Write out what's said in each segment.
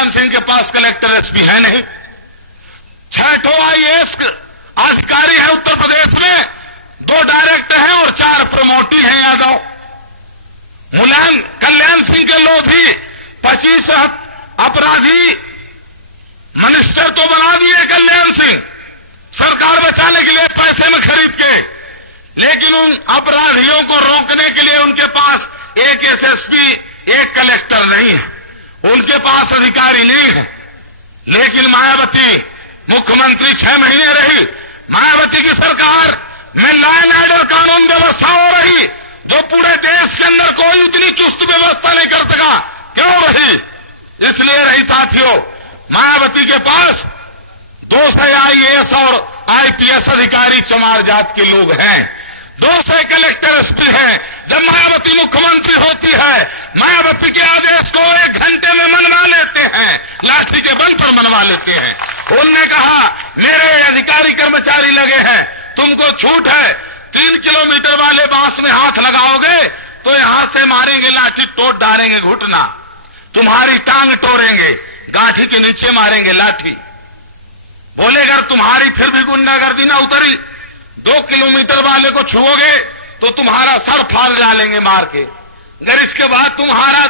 कल्याण सिंह के पास collector SP है नहीं। 6 IAS अधिकारी है उत्तर प्रदेश में, 2 डायरेक्ट हैं और 4 प्रमोटी हैं यादव। मुलायम कल्याण सिंह के लोग भी 25 अपराधी मिनिस्टर तो बना दिए कल्याण सिंह सरकार बचाने के लिए पैसे में खरीद के, लेकिन उन अपराधियों को रोकने के लिए उनके पास एक SSP, एक कलेक्टर नहीं है, उनके पास अधिकारी नहीं है। लेकिन मायावती मुख्यमंत्री 6 महीने रही, मायावती की सरकार में लॉ एंड ऑर्डर कानून व्यवस्था हो रही जो पूरे देश के अंदर कोई इतनी चुस्त व्यवस्था नहीं कर सका। क्यों रही? इसलिए रही साथियों, मायावती के पास 200 IAS और IPS अधिकारी चमार जात के लोग हैं, 200 कलेक्टर एसपी हैं। जब मायावती मुख्यमंत्री होती है, मायावती के आदेश को 1 घंटे में मनवा लेते हैं, लाठी के बल पर मनवा लेते हैं। उनने कहा मेरे अधिकारी कर्मचारी लगे हैं, तुमको छूट है, 3 किलोमीटर वाले बांस में हाथ लगाओगे तो यहां से मारेंगे, लाठी टोट डालेंगे घुटना, तुम्हारी टांग तोड़ेंगे, गांठी के नीचे मारेंगे लाठी। बोले अगर तुम्हारी फिर भी गुंडागर्दी ना उतरी, 2 किलोमीटर वाले को छुओगे तो तुम्हारा सर फाड़ डालेंगे मार के। अगर इसके बाद तुम्हारा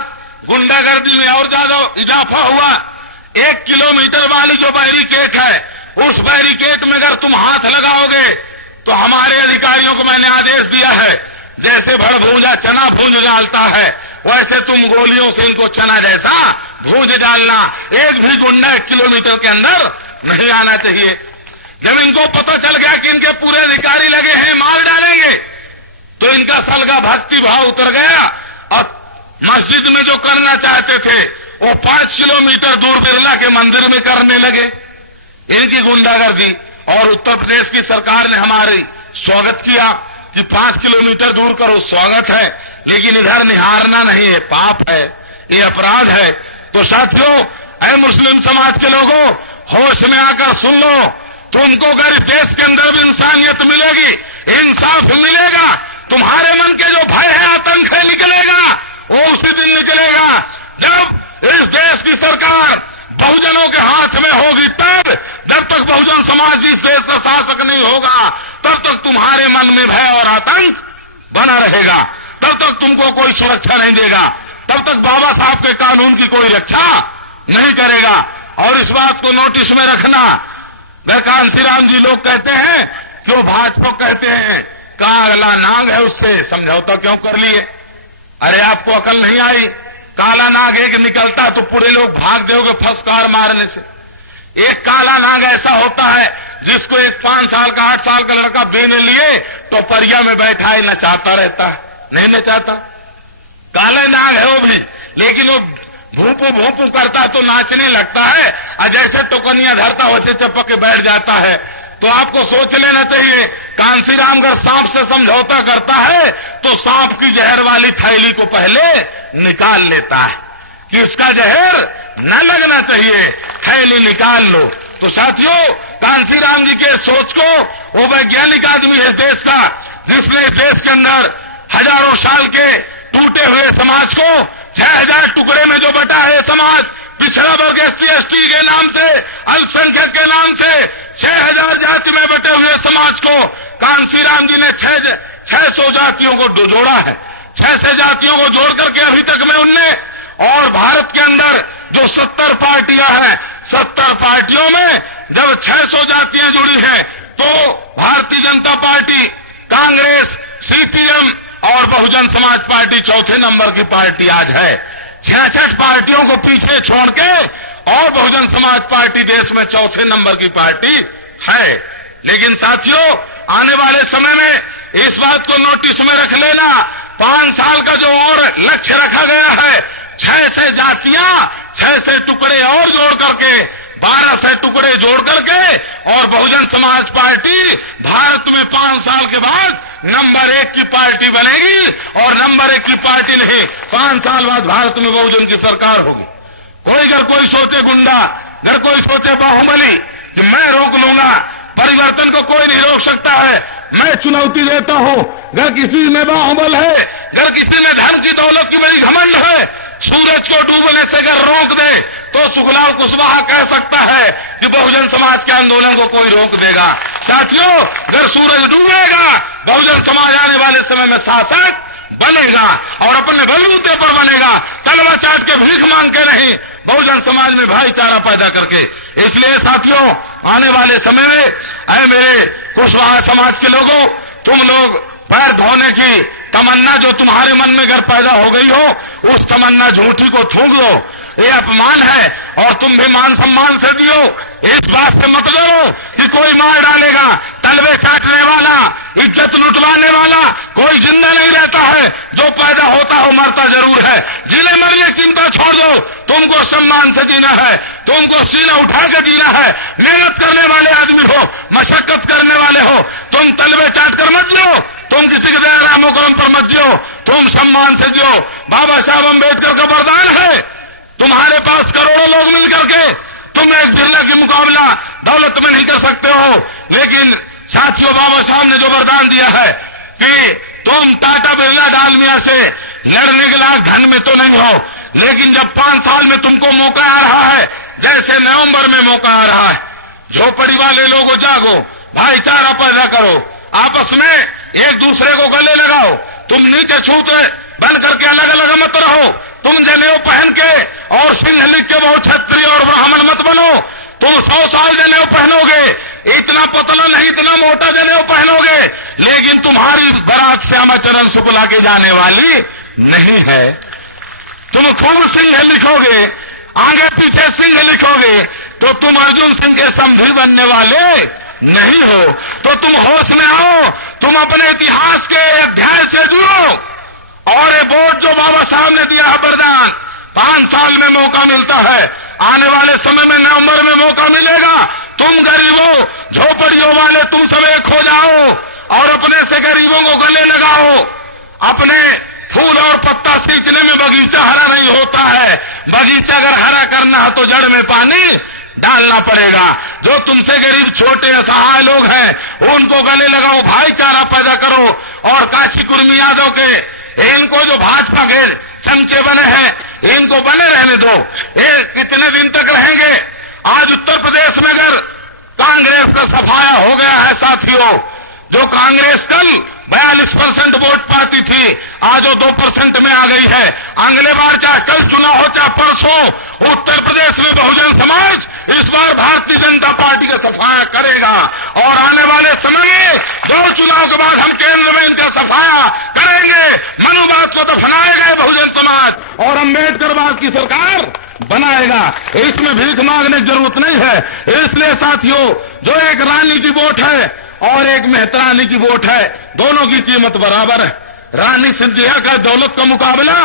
गुंडागर्दी में और ज्यादा इजाफा हुआ, 1 किलोमीटर वाली जो बैरिकेड है, उस बैरिकेड में अगर तुम हाथ लगाओगे तो हमारे अधिकारियों को मैंने आदेश दिया है, जैसे भड़भूजा चना भूंज डालता है वैसे तुम गोलियों से इनको चना जैसा भूंज डालना। एक भी गुंडा 1 किलोमीटर के अंदर नहीं आना चाहिए। जब इनको पता चल गया कि इनके पूरे अधिकारी लगे हैं, मार डालेंगे, तो इनका सलगा भक्ति भाव उतर गया और मस्जिद में जो करना चाहते थे वो 5 किलोमीटर दूर बिरला के मंदिर में करने लगे। इनकी गुंडागर्दी, और उत्तर प्रदेश की सरकार ने हमारी स्वागत किया कि 5 किलोमीटर दूर करो, स्वागत है, लेकिन इधर निहारना नहीं है, पाप है, ये अपराध है। तो साथियों, ऐ मुस्लिम समाज के लोगों, होश में आकर सुन लो, तुमको अगर इस देश के अंदर भी इंसानियत मिलेगी, इंसाफ मिलेगा, तुम्हारे मन के जो भय है, आतंक है, निकलेगा, वो उसी दिन निकलेगा जब इस देश की सरकार बहुजनों के हाथ में होगी। तब जब तक बहुजन समाज इस देश का शासक नहीं होगा, तब तक तुम्हारे मन में भय और आतंक बना रहेगा, तब तक तुमको कोई सुरक्षा नहीं देगा, तब तक बाबा साहब के कानून की कोई रक्षा नहीं करेगा। और इस बात को नोटिस में रखना, कांसीराम जी लोग कहते हैं कि वो भाजपा कहते हैं काला नाग है, उससे समझौता क्यों कर लिए? अरे आपको अकल नहीं आई? काला नाग एक निकलता तो पूरे लोग भाग दोगे फंसकार मारने से। एक काला नाग ऐसा होता है जिसको एक 5 साल का 8 साल का लड़का बेने लिए टोपरिया में बैठा है, नचाता रहता है, नहीं नचाता, काला नाग है वो भी, लेकिन वो भूपू भूपू करता तो नाचने लगता है, और जैसे टोकनिया धरता वैसे चपक के बैठ जाता है। तो आपको सोच लेना चाहिए, कांसीराम अगर सांप से समझौता करता है तो सांप की जहर वाली थैली को पहले निकाल लेता है कि इसका जहर न लगना चाहिए, थैली निकाल लो। तो साथियों, कांसीराम जी के सोच को, वो वैज्ञानिक आदमी है इस देश का, जिसने इस देश के अंदर हजारों साल के टूटे हुए समाज को 6000 टुकड़े में जो बटा है समाज, पिछड़ा वर्ग SC ST के नाम से, अल्पसंख्यक के नाम से 6000 जाति में बटे हुए समाज को कांसीराम जी ने 600 जातियों को जोड़ा है। 600 जातियों को जोड़ करके अभी तक में उनने, और भारत के अंदर जो 70 पार्टियां हैं, 70 पार्टियों में जब 600 जातियां जुड़ी है तो भारतीय जनता पार्टी, कांग्रेस, CPM और बहुजन समाज पार्टी चौथे नंबर की पार्टी आज है। 66 पार्टियों को पीछे छोड़ के और बहुजन समाज पार्टी देश में चौथे नंबर की पार्टी है। लेकिन साथियों, आने वाले समय में इस बात को नोटिस में रख लेना, 5 साल का जो और लक्ष्य रखा गया है, 600 जातियां, 600 टुकड़े और जोड़ करके 1200 टुकड़े जोड़ करके, और बहुजन समाज पार्टी भारत में 5 साल के बाद नंबर 1 की पार्टी बनेगी। और नंबर 1 की पार्टी नहीं, 5 साल बाद भारत में बहुजन की सरकार होगी। कोई सोचे गुंडा, अगर कोई सोचे बाहुबली कि मैं रोक लूंगा, परिवर्तन को कोई नहीं रोक सकता है। मैं चुनौती देता हूं, अगर किसी में बाहुबल है, अगर किसी में धन की दौलत की बड़ी घमंड है, सूरज को डूबने से अगर रोक दे तो सुखलाल कुशवाहा कह सकता है कि बहुजन समाज के आंदोलन को कोई रोक देगा। साथियों, अगर सूरज डूबेगा, बहुजन समाज आने वाले समय में शासक बनेगा और अपने बलबूते पर बनेगा, तलवा चाट के भीख मांग के नहीं, बहुजन समाज में भाईचारा पैदा करके। इसलिए साथियों, आने वाले समय में ऐ मेरे कुशवाहा समाज के लोगों, तुम लोग पैर धोने की तमन्ना जो तुम्हारे मन में अगर पैदा हो गई हो, उस तमन्ना झूठी को थूक दो। ये अपमान है और तुम भी मान सम्मान से दियो। इस बात से मत डरो कि कोई मार डालेगा। तलवे चाटने वाला, इज्जत लुटवाने वाला कोई जिंदा नहीं रहता है। जो पैदा होता हो मरता जरूर है। जीने मरने की चिंता छोड़ दो। तुमको सम्मान से जीना है, तुमको सीना उठा के जीना है। मेहनत करने वाले आदमी हो, मशक्कत करने वाले हो, तुम तलवे चाट कर मत जियो। तुम किसी के दया करम पर मत जियो, तुम सम्मान से जियो। बाबा साहब अम्बेडकर का वरदान है, तुम्हारे पास करोड़ों लोग मिलकर के तुम एक बिरला की मुकाबला दौलत में नहीं कर सकते हो। लेकिन साथियों, बाबा साहब ने जो वरदान दिया है कि तुम टाटा बिरला डालमिया से लड़ने के लायक धन में तो नहीं हो, लेकिन जब 5 साल में तुमको मौका आ रहा है, जैसे नवंबर में मौका आ रहा है, झोपड़ी वाले लोगों जागो, भाईचारा पैदा करो, आपस में एक दूसरे को गले लगाओ। तुम नीचे छूते बन करके अलग अलग मत रहो। तुम जनेऊ पहन के और सिंह लिख के बहुत क्षत्रिय और ब्राह्मण मत बनो। तुम 100 साल जनेऊ पहनोगे, इतना पतला नहीं, इतना मोटा जनेऊ पहनोगे, लेकिन तुम्हारी बारात श्यामाचरण शुक्ला के जाने वाली नहीं है। तुम खूब सिंह लिखोगे, आगे पीछे सिंह लिखोगे, तो तुम अर्जुन सिंह के समधी बनने वाले नहीं हो। तो तुम होश में आओ, तुम अपने इतिहास के अध्याय से जुड़ो। और ये वोट जो बाबा साहब ने दिया है वरदान, 5 साल में मौका मिलता है, आने वाले समय में नवंबर में मौका मिलेगा। तुम गरीबों, झोपड़ियों वाले, तुम सब एक हो जाओ और अपने से गरीबों को गले लगाओ। अपने फूल और पत्ता सींचने में बगीचा हरा नहीं होता है। बगीचा अगर हरा करना है तो जड़ में पानी डालना पड़ेगा। जो तुमसे गरीब छोटे असहाय लोग हैं, उनको गले लगाओ, भाईचारा पैदा करो। और काशी कुर्मी यादव के, इनको जो भाजपा के चमचे बने हैं, इनको बने रहने दो। ये कितने दिन तक रहेंगे? आज उत्तर प्रदेश में अगर कांग्रेस का सफाया हो गया है साथियों, जो कांग्रेस कल 42% वोट पाती थी, आज वो 2% में आ गई है। अगले बार चाहे कल चुनाव हो चाहे परसों, उत्तर प्रदेश में बहुजन समाज इस बार भारतीय जनता पार्टी का सफाया करेगा। और आने वाले समय में 2 चुनाव के बाद हम केंद्र में इनका सफाया करेंगे। मनुवाद को दफनाएगा बहुजन समाज और अम्बेडकरवाद की सरकार बनाएगा। इसमें भीख मांगने की जरूरत नहीं है। इसलिए साथियों, जो एक रानी की वोट है और एक मेहतरानी की वोट है, दोनों की कीमत बराबर है। रानी सिंधिया का दौलत का मुकाबला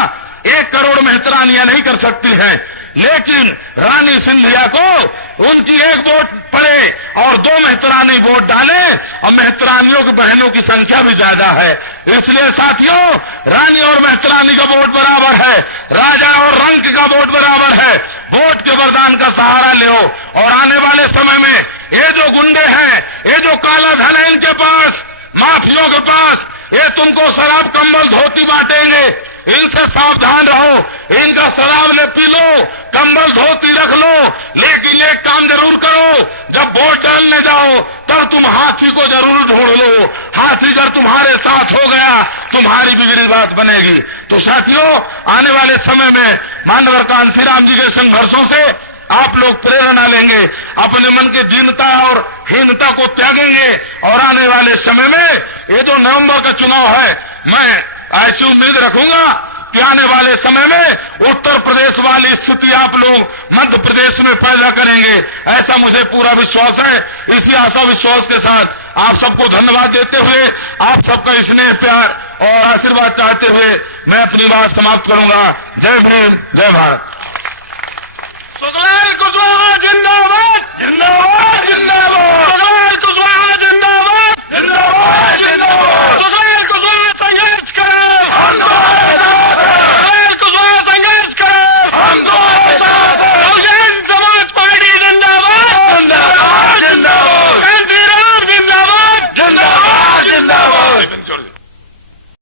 1 करोड़ मेहतरानियां नहीं कर सकती हैं, लेकिन रानी सिंधिया को उनकी 1 वोट पड़े और 2 मेहतरानी वोट डाले, और मेहतरानियों की बहनों की संख्या भी ज्यादा है। इसलिए साथियों, रानी और मेहतरानी का वोट बराबर है, राजा और रंक का वोट बराबर है। वोट के वरदान का सहारा लो और आने वाले समय में ये जो गुंडे हैं, ये जो काला धन है इनके पास, माफियों के पास, ये तुमको शराब कंबल धोती बांटेंगे। इनसे सावधान रहो। इनका शराब ले पी लो, कंबल धोती रख लो, लेकिन एक काम जरूर करो, जब वोट डालने जाओ तब तुम हाथी को जरूर ढूंढ लो। हाथी जब तुम्हारे साथ हो गया, तुम्हारी बिगड़ी बात बनेगी। तो साथियों, आने वाले समय में मानवर कांशीराम जी के संघर्षों से आप लोग प्रेरणा लेंगे, अपने मन के दीनता और हीनता को त्यागेंगे। और आने वाले समय में ये जो नवंबर का चुनाव है, मैं ऐसी उम्मीद रखूंगा कि आने वाले समय में उत्तर प्रदेश वाली स्थिति आप लोग मध्य प्रदेश में पैदा करेंगे, ऐसा मुझे पूरा विश्वास है। इसी आशा विश्वास के साथ आप सबको धन्यवाद देते हुए, आप सबका स्नेह प्यार और आशीर्वाद चाहते हुए मैं अपनी बात समाप्त करूंगा। जय भीम, जय भारत। सुखलाल कुशवाहा जिंदाबाद, जिंदाबाद, जिंदाबाद। सुखलाल कुशवाहा जिंदाबाद, जिंदाबाद, जिंदाबाद।